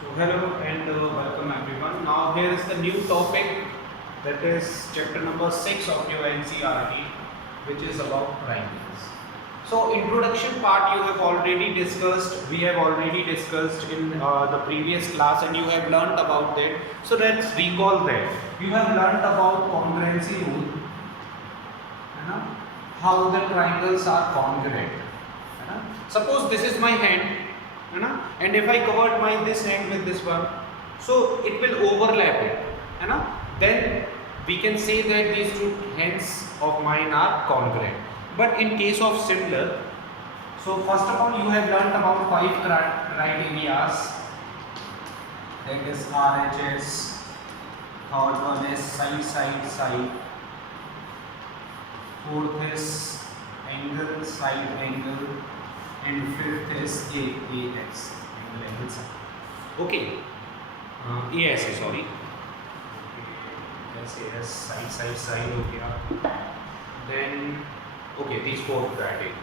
So hello and welcome everyone. Now here is the new topic, that is chapter number 6 of your NCERT, which is about triangles. So introduction part you have already discussed, we have already discussed in the previous class, and you have learnt about that. So let's recall that. You have learnt about congruency rule, है ना? How the triangles are congruent. है ना? Suppose this is my hand, है ना, and if I covered my this hand with this one, so it will overlap it, है ना, then we can say that these two hands of mine are congruent. But in case of similar, so first of all you have learnt about 5 right areas, that is RHS, third one is side, fourth is angle, side angle, and fifth is AS, angle side. Okay, AS sorry. Okay, side हो गया. Then okay, these 4 criteria.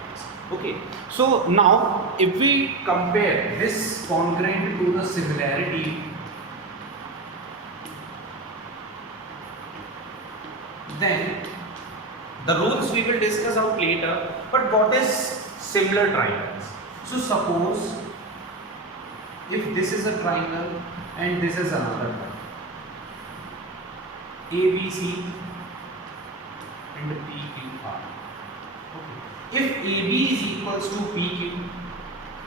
Okay, so now if we compare this congruent to the similarity, then the rules we will discuss out later. But what is similar triangles? So suppose if this is a triangle and this is another triangle, ABC and PQR. Okay. If AB is equals to PQ,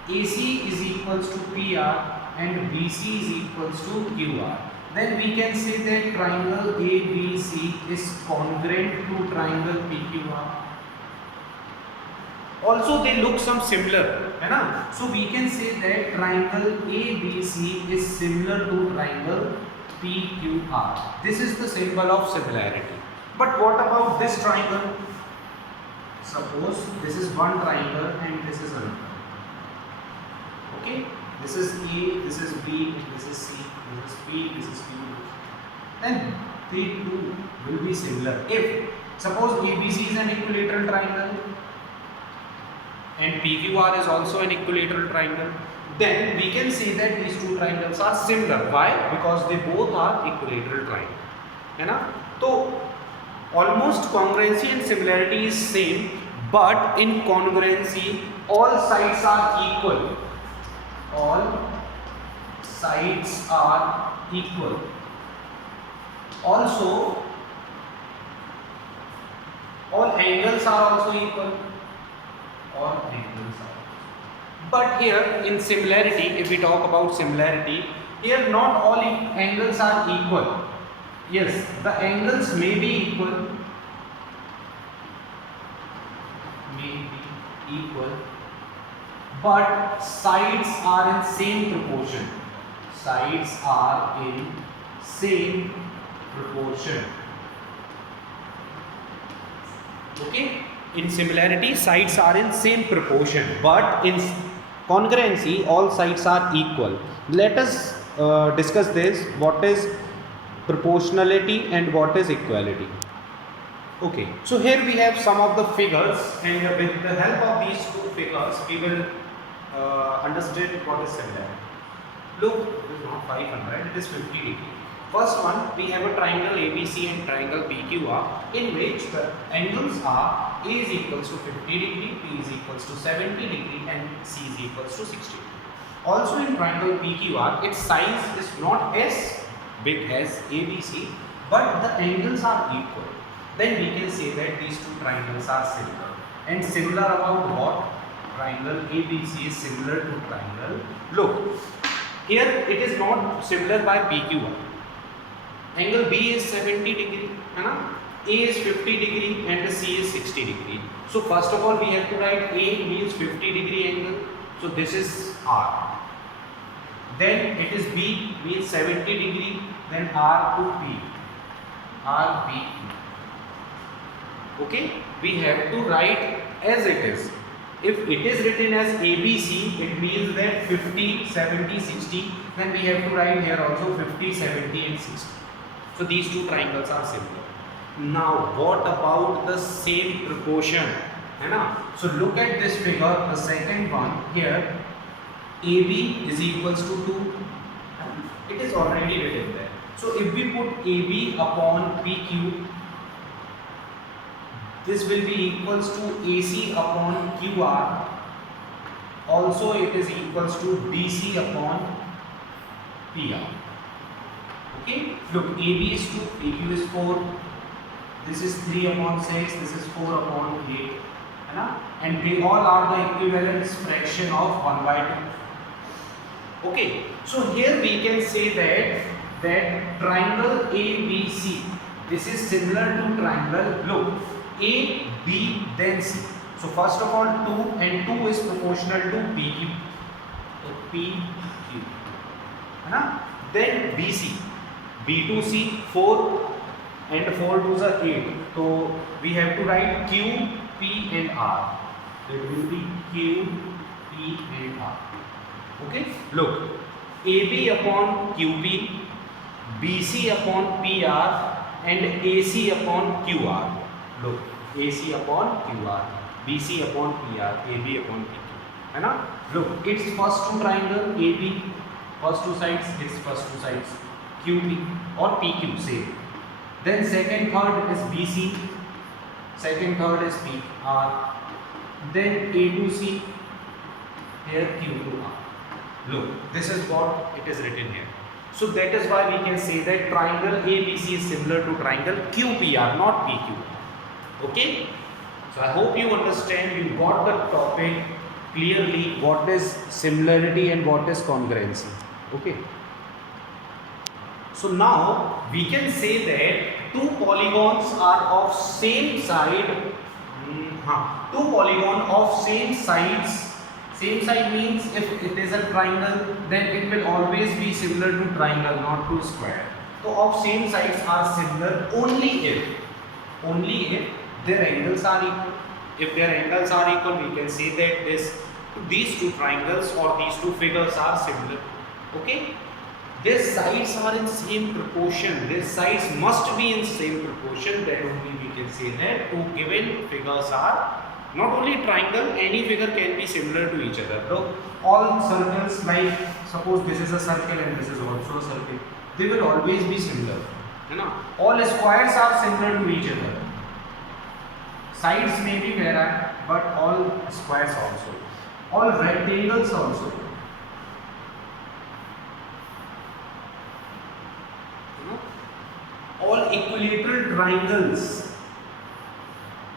AC is equals to PR, and BC is equals to QR, then we can say that triangle ABC is congruent to triangle PQR. Also they look some similar, है ना? So we can say that triangle ABC is similar to triangle PQR. This is the symbol of similarity. But what about this triangle? Suppose this is one triangle and this is another. Okay, this is A, this is B, this is C, this is P, this is Q. Then they two will be similar. If suppose ABC is an equilateral triangle and PQR is also an equilateral triangle, then we can say that these two triangles are similar. Why? Because they both are equilateral triangles. है ना? तो almost congruency and similarity is same, but in congruency all sides are equal. All sides are equal. Also, all angles are also equal. All angles are. But here in similarity, if we talk about similarity, here not all angles are equal. Yes, the angles may be equal, but sides are in same proportion. Sides are in same proportion. Okay, in similarity sides are in same proportion, but in congruency all sides are equal. Let us discuss this. What is proportionality and what is equality? Okay, so here we have some of the figures, and with the help of these two figures we will understand what is similarity. Look, it is not 500, it is 50 degree. First one, we have a triangle ABC and triangle PQR, in which the angles are A is equals to 50 degree, P is equals to 70 degree, and C is equals to 60 degree. Also in triangle PQR, its size is not as big as ABC, but the angles are equal. Then we can say that these two triangles are similar. And similar about what? Triangle ABC is similar to triangle. Look, here it is not similar by PQR. Angle B is 70 degree, है ना? A is 50 degree and C is 60 degree. So first of all we have to write A means 50 degree angle. So this is R. Then it is B means 70 degree. Then R to P. R, P, Q. Okay, we have to write as it is. If it is written as ABC, it means that 50, 70, 60. Then we have to write here also 50, 70 and 60. So these two triangles are similar. Now what about the same proportion? है ना? So look at this figure, the second one here. AB is equals to 2, है It is already written there. So if we put AB upon PQ, this will be equals to AC upon QR. Also it is equals to BC upon PR. Okay, look, AB is 2, PQ is 4, this is 3 upon 6, this is 4 upon 8, and they all are the equivalent fraction of 1 by 2. Okay, so here we can say that triangle ABC, this is similar to triangle, look, A, B, then C. So first of all 2, and 2 is proportional to PQ. So PQ. Then BC, B2C 4 and 4 2s are 8. So we have to write Q, P and R. So it will be Q, P and R. Okay, look, AB upon QP, BC upon PR and AC upon QR. Look, AC upon QR, BC upon PR, AB upon PQ. है ना? Look, its first two triangle AB, first two sides, its first two sides QP or PQ same. Then second third is BC, second third is PR. Then A to C, here Q to R. Look, this is what it is written here. So that is why we can say that triangle ABC is similar to triangle QPR, not PQ. Okay, so I hope you understand, you got the topic clearly, what is similarity and what is congruency. Okay, so now we can say that two polygons are of same side, two polygon of same sides. Same side means if it is a triangle, then it will always be similar to triangle, not to square. So of same sides are similar only if their angles are equal. If their angles are equal, we can say that these two triangles or these two figures are similar. Okay, their sides are in same proportion. Their sides must be in same proportion. Then only we can say that two given figures are not only triangle, any figure can be similar to each other. So all circles, like suppose this is a circle and this is also a circle, they will always be similar. All squares are similar to each other. Sides may be vary, but all squares also, all rectangles also. All equilateral triangles,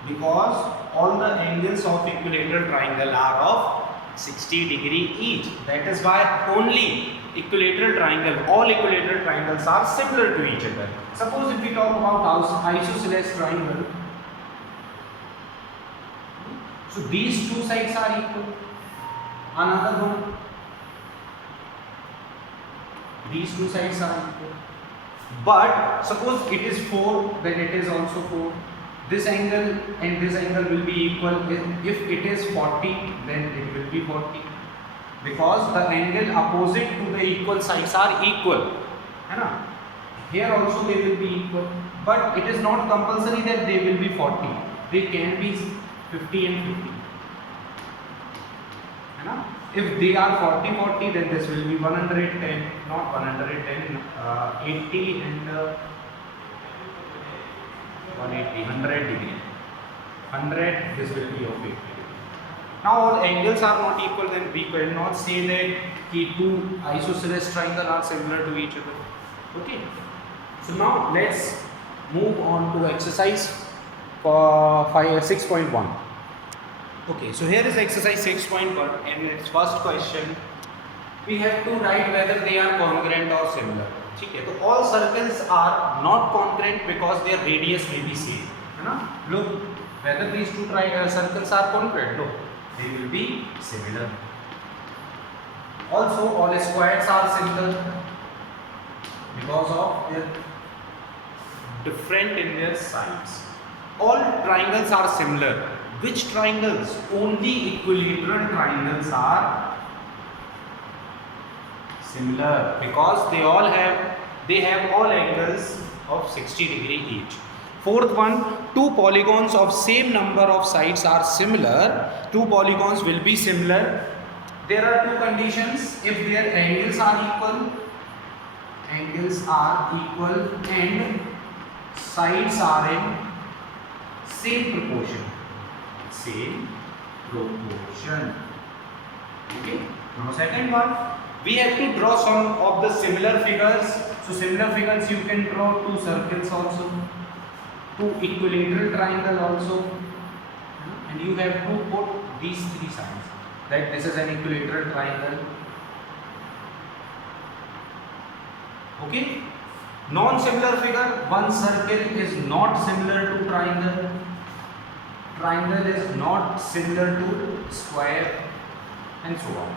because all the angles of equilateral triangle are of 60 degree each. That is why only equilateral triangle, all equilateral triangles are similar to each other. Suppose if we talk about isosceles triangle, so these two sides are equal. Another one, these two sides are equal. But suppose it is 4, then it is also 4. This angle and this angle will be equal. If it is 40, then it will be 40, because the angle opposite to the equal sides are equal. Here also they will be equal, but it is not compulsory that they will be 40. They can be 50 and 50. If they are 40 40, then this will be 110, not 110, 80 and 180, 100 degree. 100, this will be of 80. Now all angles are not equal, then we cannot say that the two isosceles triangles are similar to each other. Okay. So now let's move on to exercise 6.1. Okay, so here is exercise 6.1, and its first question, we have to write whether they are congruent or similar. Okay, so all circles are not congruent because their radius may be same. Look, whether these two circles are congruent, look, they will be similar. Also, all squares are similar because of their different in their sides. All triangles are similar. Which triangles? Only equilateral triangles are similar, because they have all angles of 60 degree each. Fourth one, two polygons of same number of sides are similar. Two polygons will be similar. There are two conditions: if their angles are equal angles are equal and sides are in same proportion. Okay. Now second one, we have to draw some of the similar figures. So similar figures you can draw two circles also, two equilateral triangle also, and you have to put these three signs. That this is an equilateral triangle. Okay. Non-similar figure, one circle is not similar to triangle. Triangle is not similar to square, and so on.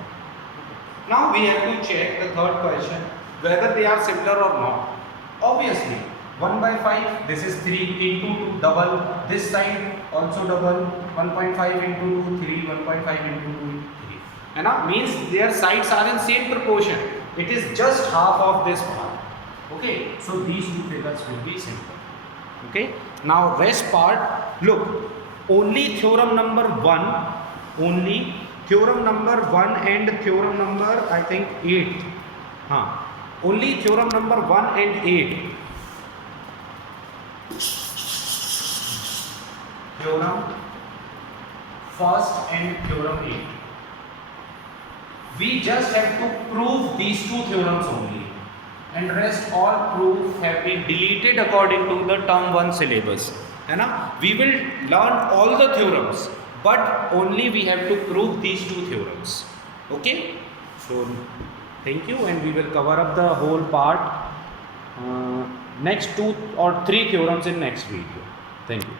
Now we have to check the third question, whether they are similar or not. Obviously 1 by 5, this is 3 into 2, double, this side also double, 1.5 into 2, 3, 1.5 into 2, 3. And now means their sides are in same proportion. It is just half of this part. Okay, so these two figures will be simple. Okay, now rest part, look, only theorem number 1, only theorem number 1 and theorem number I think 8, only theorem number 1 and 8, theorem first and theorem 8, we just have to prove these two theorems only, and rest all proof have been deleted according to the term 1 syllabus. है ना? We will learn all the theorems, but only we have to prove these two theorems. Okay? So thank you, and we will cover up the whole part, next 2 or 3 theorems in next video. Thank you.